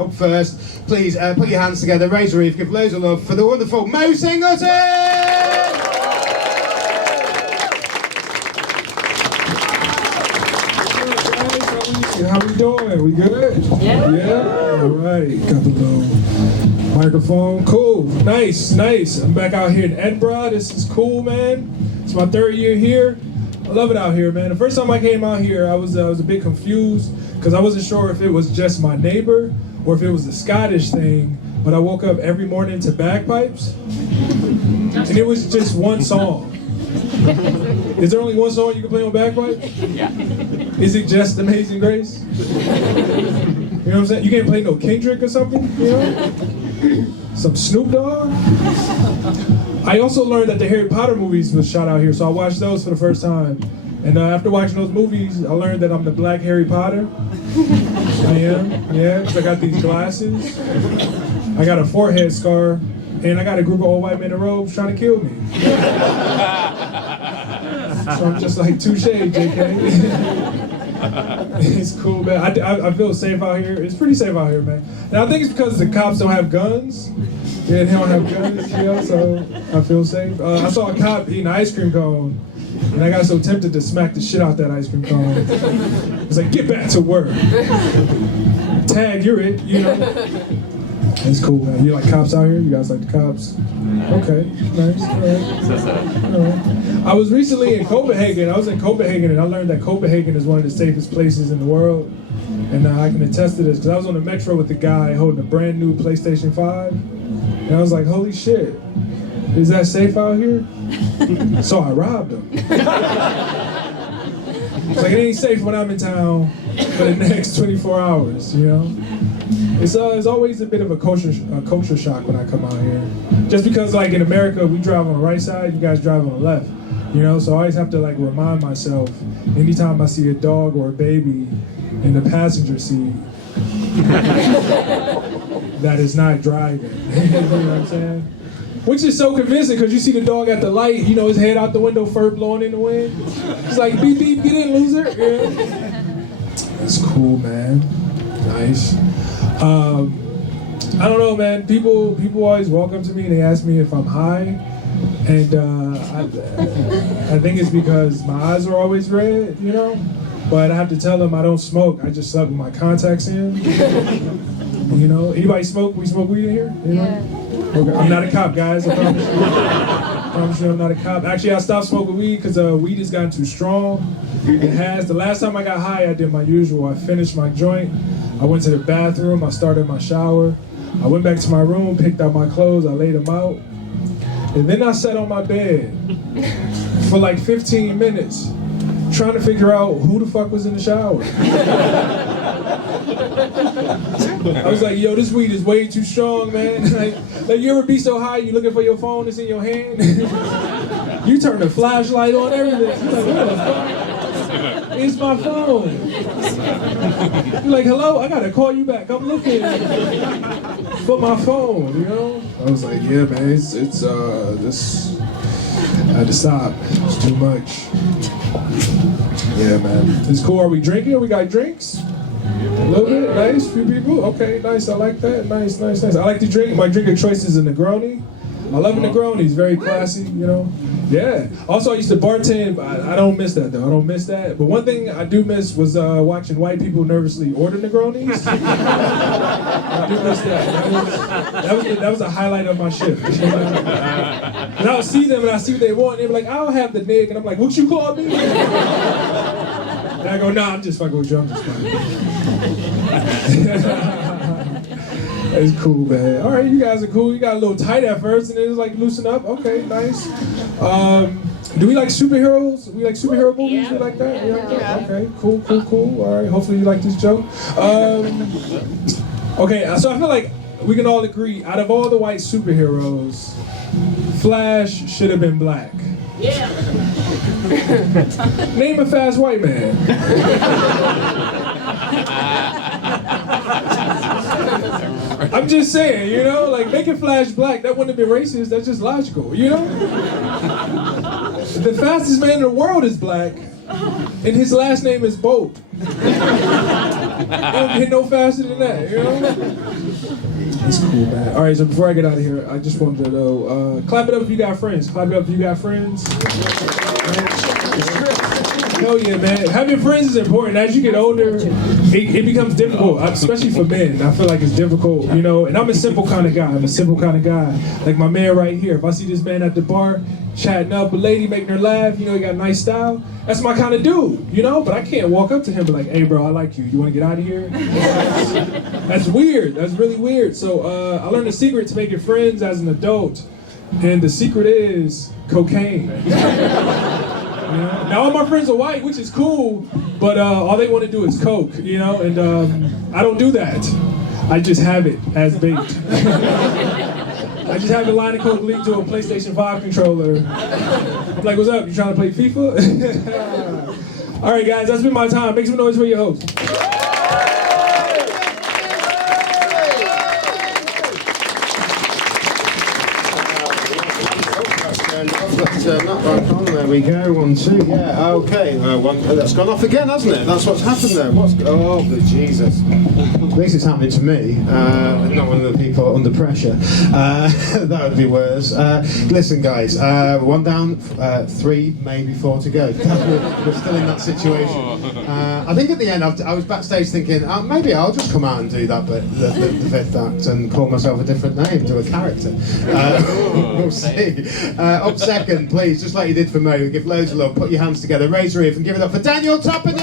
Up first, please put your hands together, raise your roof, give loads of love for the wonderful Mo Singleton! How we doing? We good? Yeah? All right. Got the little microphone. Cool. Nice. I'm back out here in Edinburgh. This is cool, man. It's my 3rd year here. I love it out here, man. The first time I came out here, I was a bit confused because I wasn't sure if it was just my neighbor or if it was the Scottish thing, but I woke up every morning to bagpipes, and it was just one song. Is there only one song you can play on bagpipes? Yeah. Is it just Amazing Grace? You know what I'm saying? You can't play no Kendrick or something, you know? Some Snoop Dogg? I also learned that the Harry Potter movies was shot out here, so I watched those for the first time. And after watching those movies, I learned that I'm the Black Harry Potter. I am, yeah, because I got these glasses, I got a forehead scar, and I got a group of old white men in robes trying to kill me. So I'm just like, touche, JK. It's cool, man. I feel safe out here. It's pretty safe out here, man. And I think it's because the cops don't have guns. Yeah, they don't have guns, you know, so I feel safe. I saw a cop eating an ice cream cone, and I got so tempted to smack the shit out that ice cream cone. It's like, get back to work. Tag, you're it, you know. It's cool, man. You like cops out here? You guys like the cops? Okay, nice. All right. I was recently in Copenhagen. I was in Copenhagen, and I learned that Copenhagen is one of the safest places in the world. And I can attest to this, because I was on the metro with a guy holding a brand new PlayStation 5. And I was like, holy shit, is that safe out here? So I robbed him. It's like, it ain't safe when I'm in town for the next 24 hours, you know? It's always a bit of a culture shock when I come out here. Just because, like, in America, we drive on the right side, you guys drive on the left. You know, so I always have to, like, remind myself, anytime I see a dog or a baby in the passenger seat, that is not driving. You know what I'm saying? Which is so convincing, because you see the dog at the light, you know, his head out the window, fur blowing in the wind. It's like, beep, beep, get in, loser. Yeah. That's cool, man. Nice. I don't know, man. People always walk up to me and they ask me if I'm high, and I think it's because my eyes are always red, you know. But I have to tell them I don't smoke. I just suck with my contacts in. You know. Anybody smoke? We smoke weed in here? You know? Yeah. Okay. I'm not a cop, guys. I promise you. I promise you I'm not a cop. Actually, I stopped smoking weed because weed has gotten too strong. It has. The last time I got high, I did my usual. I finished my joint. I went to the bathroom. I started my shower. I went back to my room, picked out my clothes. I laid them out. And then I sat on my bed for like 15 minutes trying to figure out who the fuck was in the shower. I was like, yo, this weed is way too strong, man. Like you ever be so high, you looking for your phone, it's in your hand? You turn the flashlight on, everything. You're like, what the fuck? It's my phone. You're like, hello, I gotta call you back. I'm looking for my phone, you know? I was like, yeah, man, it's this, I had to stop. It's too much. Yeah, man. It's cool. Are we drinking? We got drinks? A little bit? Nice. Few people? Okay, nice. I like that. Nice. I like to drink. My drink of choice is a Negroni. I love a Negroni. It's very classy, you know? Yeah. Also, I used to bartend, but I don't miss that, though. I don't miss that. But one thing I do miss was watching white people nervously order Negronis. I do miss that. That was a highlight of my shift. You know? And I'll see them and I see what they want, and they're like, I'll have the nig. And I'm like, what you call me? And I go, nah, I'm just fucking with you. I'm just fucking. It's cool, man. All right, you guys are cool. You got a little tight at first, and then it's like loosen up. Okay, nice. Do we like superheroes? We like superhero movies? Yeah. We like that? Yeah. Okay, cool. All right, hopefully you like this joke. Okay, so I feel like we can all agree, out of all the white superheroes, Flash should have been black. Yeah. Name a fast white man. I'm just saying, you know, like making Flash black, that wouldn't have been racist, that's just logical, you know? The fastest man in the world is black, and his last name is Bolt. Don't hit no faster than that, you know? It's cool, man. All right, so before I get out of here, I just wanted to know, clap it up if you got friends. Clap it up if you got friends. Hell yeah, man. Having friends is important. As you get older, it becomes difficult, especially for men. I feel like it's difficult, you know. And I'm a simple kind of guy. I'm a simple kind of guy. Like my man right here. If I see this man at the bar, chatting up with a lady, making her laugh, you know, he got nice style, that's my kind of dude, you know? But I can't walk up to him and be like, hey, bro, I like you. You want to get out of here? That's weird. That's really weird. So I learned the secret to making friends as an adult. And the secret is cocaine. Yeah. Now all my friends are white, which is cool, but all they want to do is coke, you know, and I don't do that. I just have it as bait. I just have the line of coke linked to a PlayStation 5 controller. I'm like, what's up, you trying to play FIFA? All right, guys, that's been my time. Make some noise for your host. There we go, 1, 2, yeah, okay. That's gone off again, hasn't it? That's what's happened there. Oh, good Jesus. At least it's happening to me, not one of the people under pressure. That would be worse. Listen, guys, 1 down, 3, maybe 4 to go. We're still in that situation. I think at the end, I was backstage thinking, maybe I'll just come out and do that, but the 5th act and call myself a different name, do a character. We'll see. Up second, please, just like you did for Mo, give loads of love, put your hands together, raise your ear and give it up for Daniel Toppany!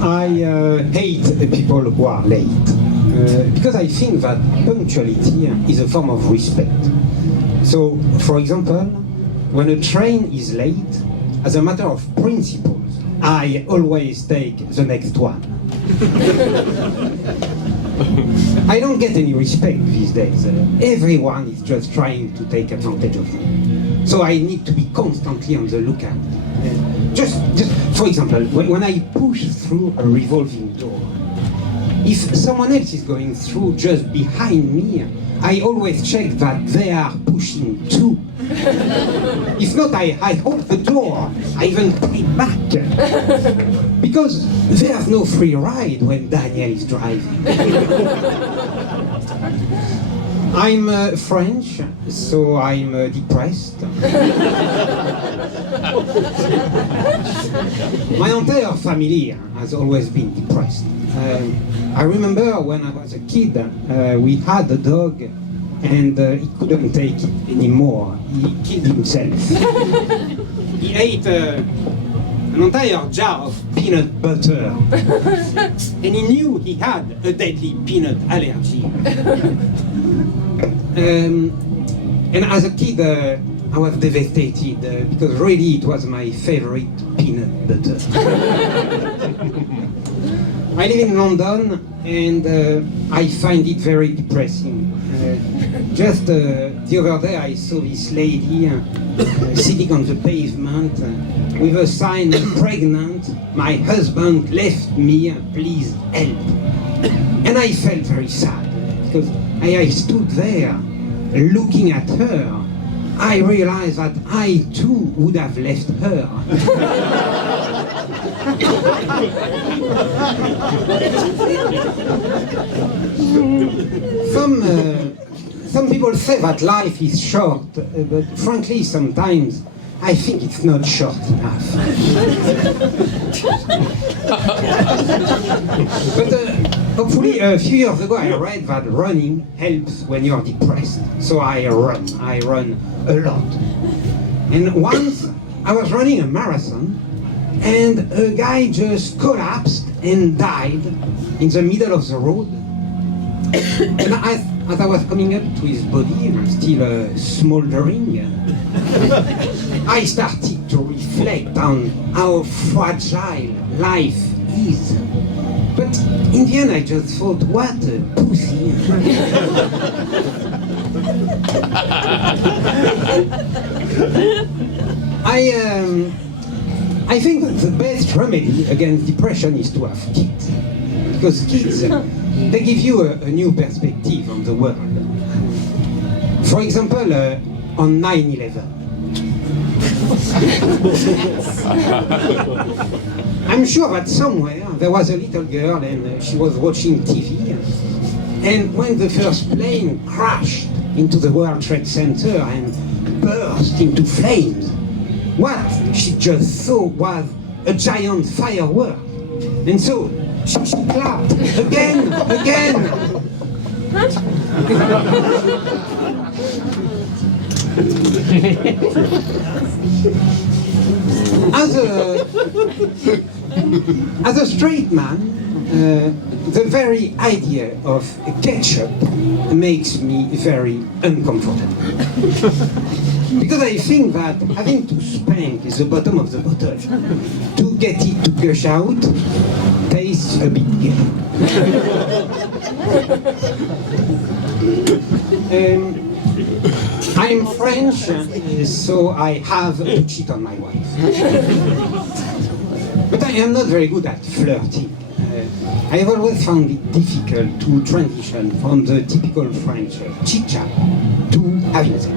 I hate people who are late because I think that punctuality is a form of respect. So, for example, when a train is late, as a matter of principle, I always take the next one. I don't get any respect these days. Everyone is just trying to take advantage of me. So I need to be constantly on the lookout. Just for example, when I push through a revolving door, if someone else is going through just behind me, I always check that they are pushing too. If not, I hold the door. I even put it back. Because there's no free ride when Daniel is driving. I'm French, so I'm depressed. My entire family has always been depressed. I remember when I was a kid, we had a dog and he couldn't take it anymore. He killed himself. He ate an entire jar of peanut butter. And he knew he had a deadly peanut allergy. And as a kid, I was devastated because really it was my favorite peanut butter. I live in London and I find it very depressing. Just the other day I saw this lady sitting on the pavement with a sign, pregnant, my husband left me, please help. And I felt very sad because I stood there looking at her. I realized that I too would have left her. Some people say that life is short, but frankly, sometimes I think it's not short enough. But hopefully, a few years ago, I read that running helps when you're depressed. So I run a lot. And once I was running a marathon, and a guy just collapsed and died in the middle of the road. And as I was coming up to his body, still smoldering, I started to reflect on how fragile life is. But in the end, I just thought, what a pussy. I think that the best remedy against depression is to have kids. Because kids, they give you a new perspective on the world. For example, on 9/11. I'm sure that somewhere there was a little girl and she was watching TV, and when the first plane crashed into the World Trade Center and burst into flames, what she just saw was a giant firework. And so she clapped again. As a straight man, the very idea of ketchup makes me very uncomfortable. Because I think that having to spank the bottom of the bottle to get it to gush out tastes a bit gay. I'm French, so I have to cheat on my wife. But I am not very good at flirting. I have always found it difficult to transition from the typical French chit-chat to having sex.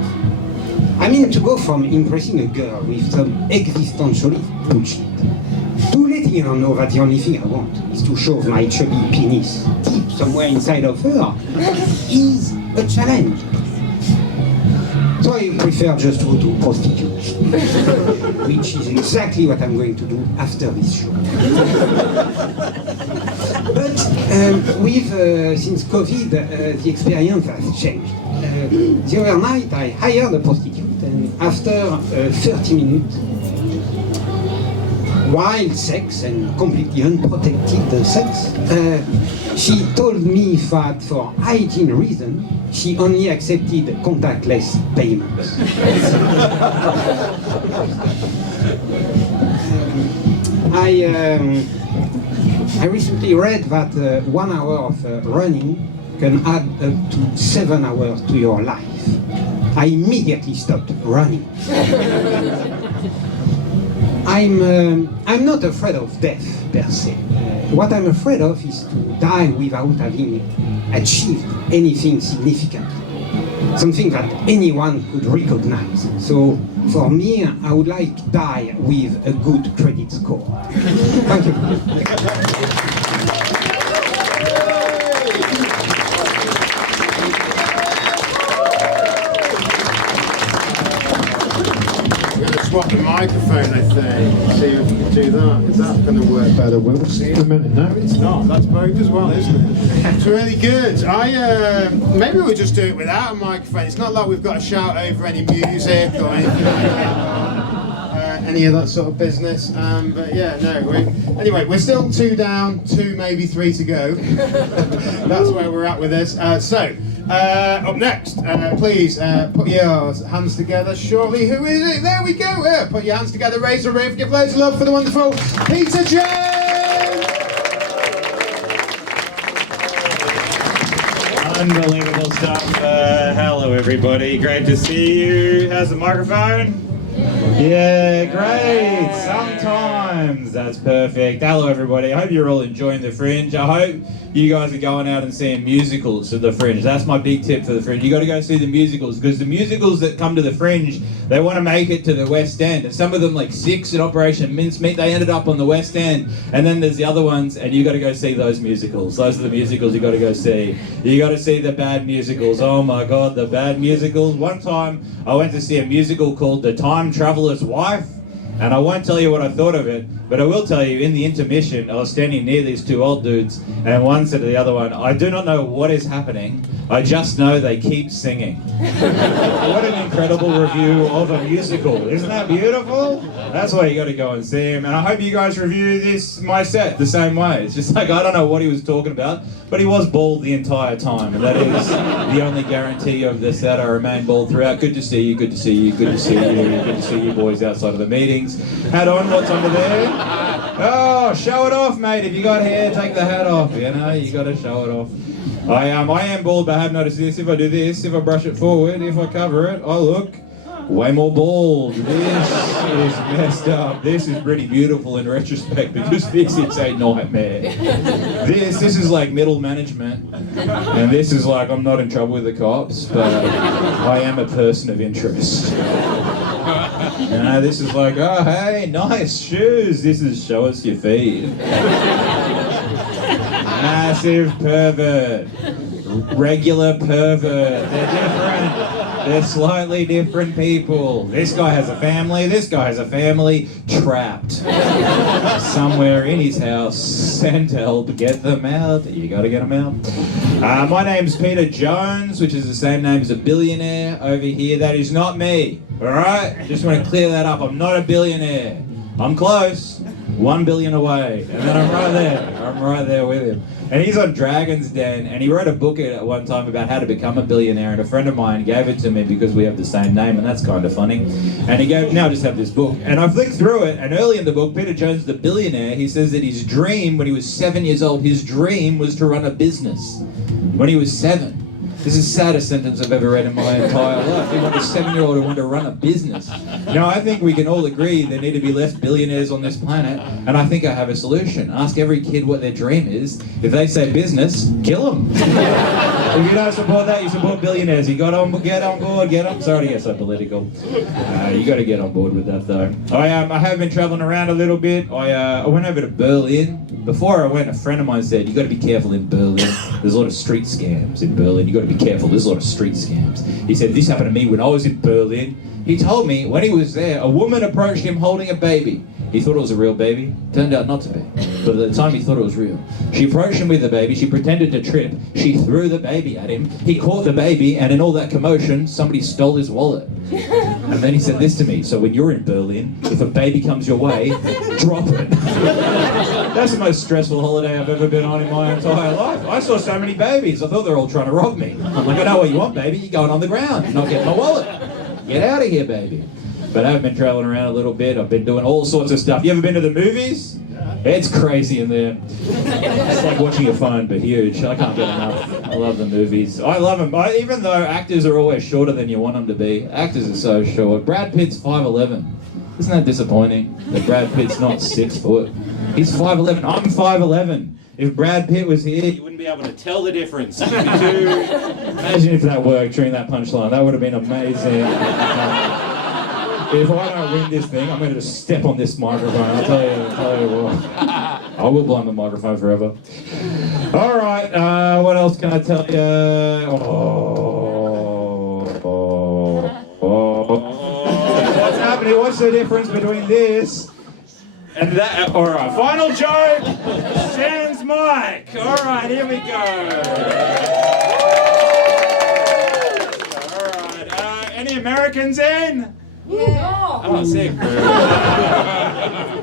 I mean, to go from impressing a girl with some existentialist bullshit to letting her know that the only thing I want is to shove my chubby penis deep somewhere inside of her is a challenge. So I prefer just to go to prostitutes, which is exactly what I'm going to do after this show. But since COVID, the experience has changed. The other night I hired a prostitute, and after 30 minutes, wild sex and completely unprotected sex, she told me that for hygiene reasons, she only accepted contactless payments. I recently read that 1 hour of running can add up to 7 hours to your life. I immediately stopped running. I'm not afraid of death per se. What I'm afraid of is to die without having achieved anything significant, something that anyone could recognize. So for me, I would like to die with a good credit score. Thank you. Swap the microphone, I think. See if we can do that. Is that going to work better? We'll see in a minute. No, it's not. That's both as well, isn't it? It's really good. Maybe we'll just do it without a microphone. It's not like we've got to shout over any music or anything like that. Any of that sort of business. But yeah, no. Anyway, we're still 2 down, 2, maybe 3 to go. That's where we're at with this. Up next, please put your hands together shortly. Who is it? There we go. Put your hands together, raise the roof, give loads of love for the wonderful Peter James! Unbelievable stuff. Hello, everybody. Great to see you. How's the microphone? Yeah, great. Sometimes. That's perfect. Hello, everybody. I hope you're all enjoying the Fringe. I hope you guys are going out and seeing musicals at the Fringe. That's my big tip for the Fringe. You got to go see the musicals, because the musicals that come to the Fringe, they want to make it to the West End. And some of them, like 6 at Operation Mincemeat, they ended up on the West End. And then there's the other ones, and you got to go see those musicals. Those are the musicals you got to go see. You got to see the bad musicals. Oh my God, the bad musicals. One time, I went to see a musical called The Time Traveler's Wife. And I won't tell you what I thought of it, but I will tell you, in the intermission, I was standing near these 2 old dudes, and one said to the other one, "I do not know what is happening, I just know they keep singing." What an incredible review of a musical. Isn't that beautiful? That's why you got to go and see him. And I hope you guys review my set the same way. It's just like, I don't know what he was talking about, but he was bald the entire time, and that is the only guarantee of the set. I remain bald throughout. Good to see you, good to see you, good to see you, good to see you boys outside of the meetings. Hat on, what's under there? Oh, show it off, mate. If you got hair, take the hat off. You know, you got to show it off. I am bald, but I have noticed this. If I do this, if I brush it forward, if I cover it, I look way more bald. This is messed up. This is pretty beautiful in retrospect because this is a nightmare. This is like middle management. And this is like, I'm not in trouble with the cops, but I am a person of interest. This is like, oh hey, nice shoes. This is show us your feet. Massive pervert. Regular pervert. They're different. They're slightly different people. This guy has a family. This guy has a family trapped somewhere in his house. Send help. Get them out. You gotta get them out. My name's Peter Jones, which is the same name as a billionaire over here. That is not me. Alright? Just want to clear that up. I'm not a billionaire. I'm close. 1 billion away. And then I'm right there. I'm right there with him. And he's on Dragon's Den, and he wrote a book at one time about how to become a billionaire, and a friend of mine gave it to me because we have the same name, and that's kind of funny. And he gave, now I just have this book. And I flicked through it, and early in the book, Peter Jones, the billionaire, he says that his dream, when he was 7 years old, his dream was to run a business. When he was 7. This is the saddest sentence I've ever read in my entire life. He wanted a 7-year-old who wanted to run a business. Now, I think we can all agree there need to be less billionaires on this planet, and I think I have a solution. Ask every kid what their dream is. If they say business, kill them. If you don't support that, you support billionaires. You get on board, get them. Sorry to get so political. You got to get on board with that, though. I have been traveling around a little bit. I went over to Berlin. Before I went, a friend of mine said, you got to be careful in Berlin. There's a lot of street scams in Berlin. You got to be careful. There's a lot of street scams. He said, this happened to me when I was in Berlin. He told me when he was there, a woman approached him holding a baby. He thought it was a real baby. Turned out not to be. But at the time he thought it was real. She approached him with the baby. She pretended to trip. She threw the baby at him. He caught the baby, and in all that commotion, somebody stole his wallet. And then he said this to me, so when you're in Berlin, if a baby comes your way, drop it. That's the most stressful holiday I've ever been on in my entire life. I saw so many babies. I thought they were all trying to rob me. I'm like, I know what you want, baby. You're going on the ground. You're not getting my wallet. Get out of here, baby. But I've been traveling around a little bit. I've been doing all sorts of stuff. You ever been to the movies? It's crazy in there. It's like watching a phone, but huge. I can't get enough. I love the movies. I love them. Even though actors are always shorter than you want them to be. Actors are so short. Brad Pitt's 5'11". Isn't that disappointing? That Brad Pitt's not 6 foot. He's 5'11". I'm 5'11". If Brad Pitt was here, you wouldn't be able to tell the difference. Imagine if that worked during that punchline. That would have been amazing. If I don't win this thing, I'm going to just step on this microphone. I'll tell you what. I will blow the microphone forever. All right, what else can I tell you? What's happening? What's the difference between this and that? All right, final joke. Sans mic. All right, here we go. All right, any Americans in? Yeah. Oh, sick.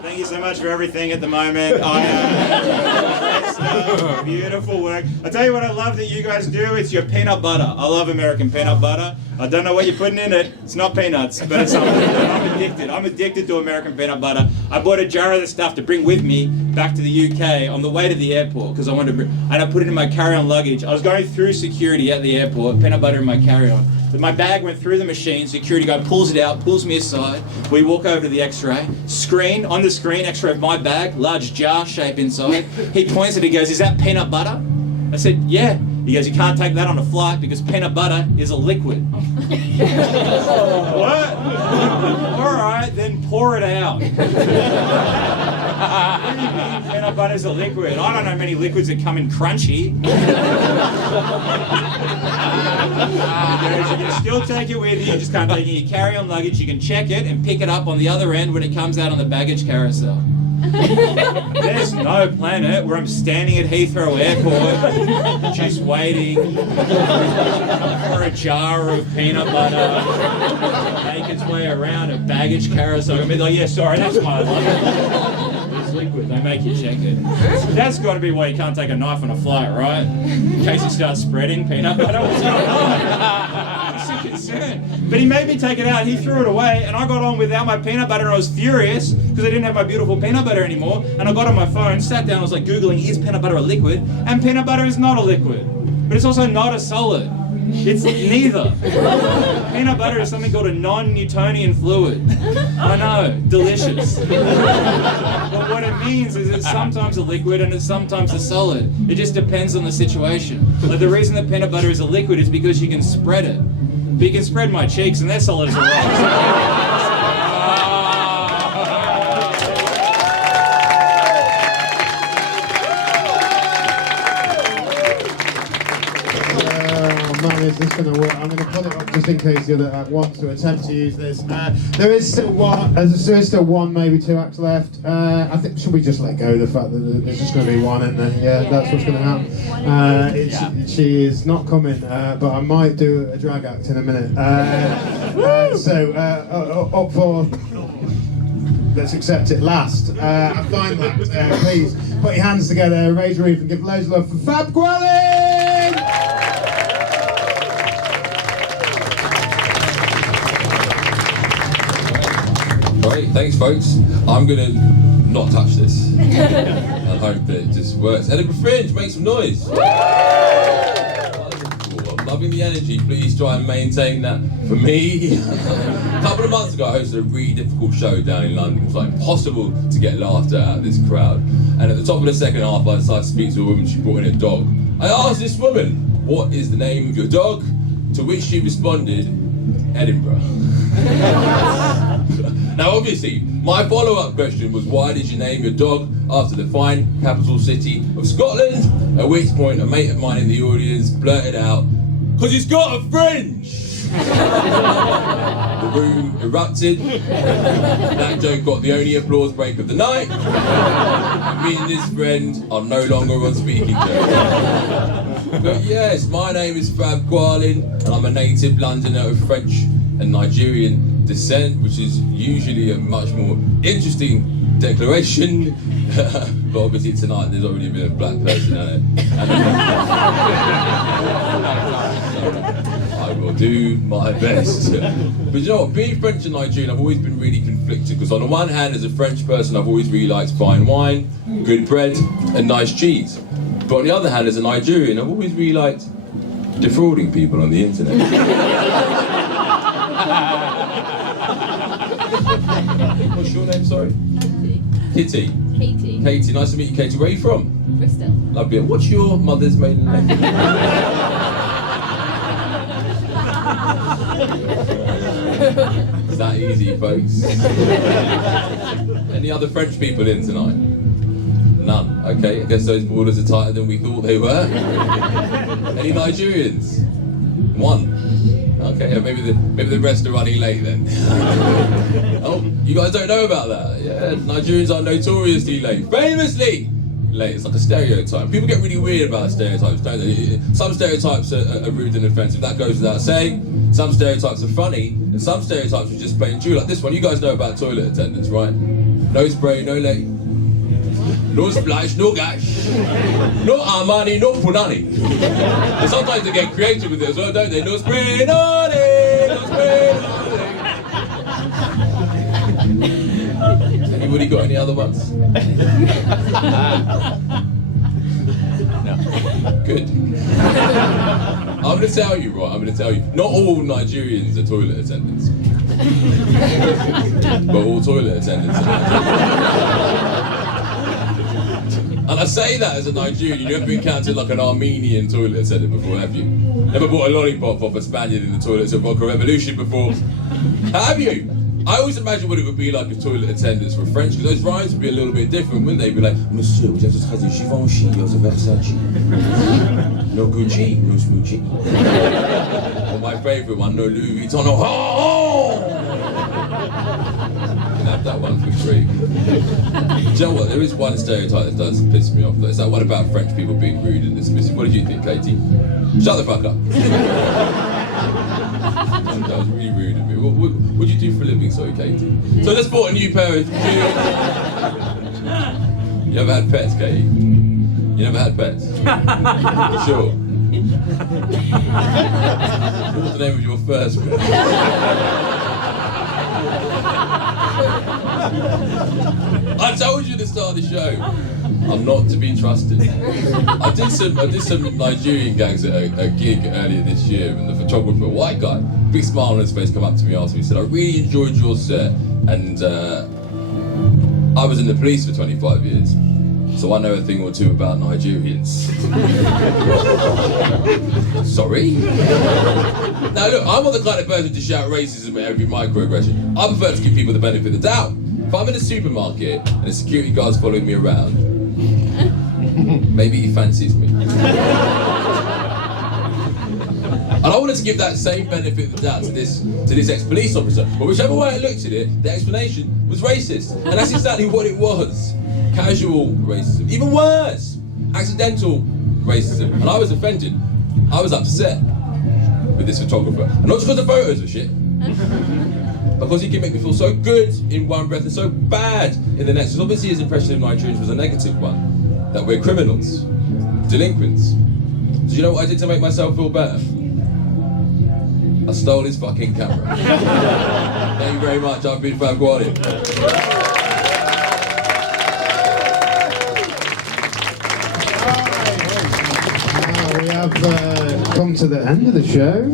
Thank you so much for everything at the moment. Great stuff. Beautiful work. I tell you what I love that you guys do, it's your peanut butter. I love American peanut butter. I don't know what you're putting in it. It's not peanuts, but it's something. I'm addicted. I'm addicted to American peanut butter. I bought a jar of this stuff to bring with me back to the UK on the way to the airport because I wanted to bring, and I put it in my carry-on luggage. I was going through security at the airport, peanut butter in my carry-on. But my bag went through the machine, security guy pulls it out, pulls me aside, we walk over to the x-ray, screen, on the screen, x-ray of my bag, large jar shape inside. He points at it, he goes, is that peanut butter? I said, yeah. He goes, you can't take that on a flight because peanut butter is a liquid. What? All right, then pour it out. Peanut butter's a liquid. I don't know many liquids that come in crunchy. You can still take it with you, you just can't take it in your carry-on luggage. You can check it and pick it up on the other end when it comes out on the baggage carousel. There's no planet where I'm standing at Heathrow Airport just waiting for a jar of peanut butter make its way around a baggage carousel. I'm like, yeah, sorry, that's my luggage. It's liquid, they make you check it. That's got to be why you can't take a knife on a flight, right? In case it starts spreading peanut butter, what's going on? It's a concern. But he made me take it out, he threw it away, and I got on without my peanut butter, and I was furious because I didn't have my beautiful peanut butter anymore. And I got on my phone, sat down, I was like Googling, is peanut butter a liquid? And peanut butter is not a liquid. But it's also not a solid. It's neither. Peanut butter is something called a non-Newtonian fluid. I know, No, delicious. But what it means is it's sometimes a liquid and it's sometimes a solid. It just depends on the situation. Like the reason that peanut butter is a liquid is because you can spread it. But you can spread my cheeks and they're solid as a rock. Is this going to work? I'm going to put it up just in case the other act wants to attempt to use this. There is still one. There is still one, maybe two acts left. I think should we just let go of the fact that there's just going to be one, and then that's what's going to happen. She is not coming, but I might do a drag act in a minute. So up for. Let's accept it last. I find that. Please put your hands together, raise your roof, and give loads of love for Fab Goualin. Great, thanks folks. I'm gonna not touch this. I hope that it just works. Edinburgh Fringe, make some noise. Wonderful. I'm loving the energy. Please try and maintain that for me. A couple of months ago I hosted a really difficult show down in London. It was like impossible to get laughter out of this crowd. And at the top of the second half I decided to speak to a woman. She brought in a dog. I asked this woman, what is the name of your dog? To which she responded, Edinburgh. Now obviously, my follow-up question was why did you name your dog after the fine capital city of Scotland? At which point a mate of mine in the audience blurted out, "'Cause he's got a fringe!" The room erupted. That joke got the only applause break of the night. Me and this friend are no longer on speaking terms. But yes, my name is Fab Goualin and I'm a native Londoner of French and Nigerian descent, which is usually a much more interesting declaration. But obviously tonight there's already been a black person in it. I will do my best. But you know what, being French and Nigerian, I've always been really conflicted, because on the one hand, as a French person, I've always really liked fine wine, good bread, and nice cheese. But on the other hand, as a Nigerian, I've always really liked defrauding people on the internet. What's your name, sorry? Kitty. Katie. Katie, nice to meet you, Katie. Where are you from? Bristol. Lovely. What's your mother's maiden name? It's that easy, folks. Any other French people in tonight? None. Okay, I guess those borders are tighter than we thought they were. Any Nigerians? One. Okay, maybe the rest are running late then. Oh, you guys don't know about that? Yeah, Nigerians are notoriously late. Famously late. It's like a stereotype. People get really weird about stereotypes, don't they? Some stereotypes are rude and offensive. That goes without saying. Some stereotypes are funny, and some stereotypes are just plain true. Like this one, you guys know about toilet attendants, right? No spray, no leg. No splash, no gash, no Armani, no Punani. And sometimes they get creative with it as well, don't they? No spray, no leg, no spray, no leg. Anybody got any other ones? No. Good. I'm going to tell you, right, not all Nigerians are toilet attendants. But all toilet attendants are. And I say that as a Nigerian, you've never encountered like an Armenian toilet attendant before, have you? Never bought a lollipop off a Spaniard in the toilets of Vodka Revolution before? Have you? I always imagine what it would be like if toilet attendants were French, because those rhymes would be a little bit different, wouldn't they? Be like, Monsieur, vous êtes très du Givenchy, you're the Versace. No Gucci, no Smoochie. Or my favourite one, no Louis Vuitton, no ho! You can have that one for free. Do you know what? There is one stereotype that does piss me off. It's that one about French people being rude and dismissive. What did you think, Katie? Shut the fuck up. That was really rude of me. What do you do for a living, sorry, Katie? So let's bought a new pair of shoes. You ever had pets, Katie? You never had pets? Sure. What was the name of your first pet? I told you at the start of the show, I'm not to be trusted. I did some Nigerian gags at a gig earlier this year, and the photographer, a white guy, big smile on his face, come up to me, asked me, he said, I really enjoyed your set. And I was in the police for 25 years, so I know a thing or two about Nigerians. Sorry? Now look, I'm not the kind of person to shout racism at every microaggression. I prefer to give people the benefit of the doubt. If I'm in a supermarket and a security guard's following me around, maybe he fancies me. And I wanted to give that same benefit of the doubt to this ex-police officer. But whichever way I looked at it, the explanation was racist. And that's exactly what it was. Casual racism. Even worse, accidental racism. And I was offended. I was upset with this photographer. And not just because the photos were shit. Because he can make me feel so good in one breath and so bad in the next. Because obviously his impression of Nigerians was a negative one. That we're criminals, delinquents. Do you know what I did to make myself feel better? I stole his fucking camera. Thank you very much, I've been Fab Goualin. We have come to the end of the show,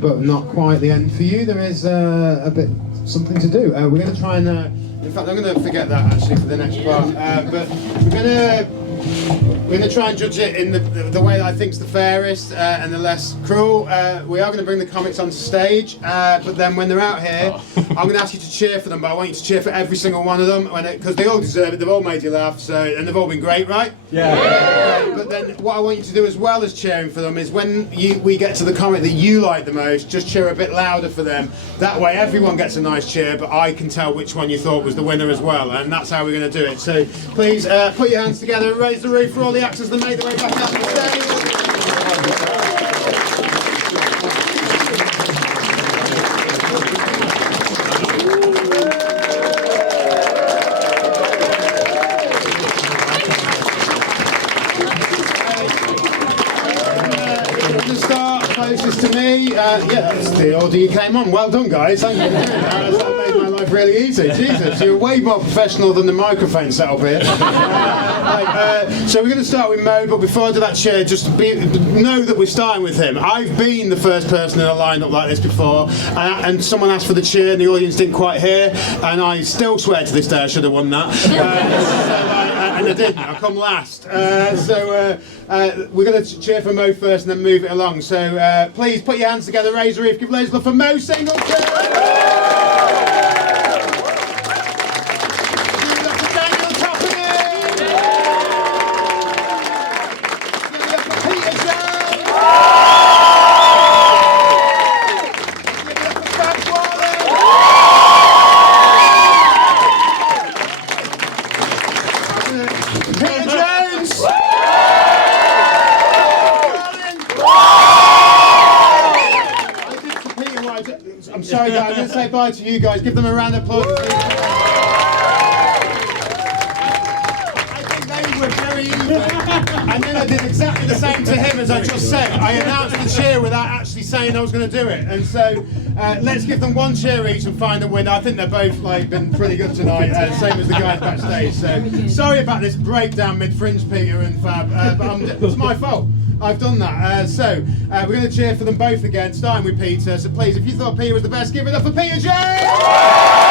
but not quite the end for you. There is a bit something to do. We're going to try and, in fact, I'm going to forget that actually for the next part. But we're going to try and judge it in the way that I think is the fairest and the less cruel. We are going to bring the comics onto stage, but then when they're out here, I'm going to ask you to cheer for them. But I want you to cheer for every single one of them because they all deserve it. They've all made you laugh, and they've all been great, right? Yeah. But then what I want you to do as well as cheering for them is when we get to the comic that you like the most, just cheer a bit louder for them. That way everyone gets a nice cheer, but I can tell which one you thought was the winner as well, and that's how we're going to do it. So please put your hands together and raise the roof for all the actors that made their way back up the stage. Closest to me, yeah, that's the order you came on. Well done, guys. Thank you for doing that. That made my life really easy. Jesus, you're way more professional than the microphone setup here. So we're going to start with Mo, but before I do that, chair, just know that we're starting with him. I've been the first person in a lineup like this before, and someone asked for the cheer, and the audience didn't quite hear, and I still swear to this day I should have won that. And I didn't. I come last. We're going to cheer for Mo first and then move it along. So please put your hands together, raise the roof, give loads of love for Mo Singleton. Give it up for Daniel Topping. Give it up for Peter Jones. Give it up for Fab Goualin. Peter Jones. I'm sorry, guys. I'm going to say bye to you guys. Give them a round of applause. I think they were very even. And then I did exactly the same to him as I just said. I announced the cheer without actually saying I was going to do it. And so let's give them one cheer each and find a winner. I think they're both been pretty good tonight, same as the guys backstage. So sorry about this breakdown mid-Fringe, Peter and Fab, but it's my fault. I've done that. We're going to cheer for them both again, starting with Peter. So please, if you thought Peter was the best, give it up for Peter Jones!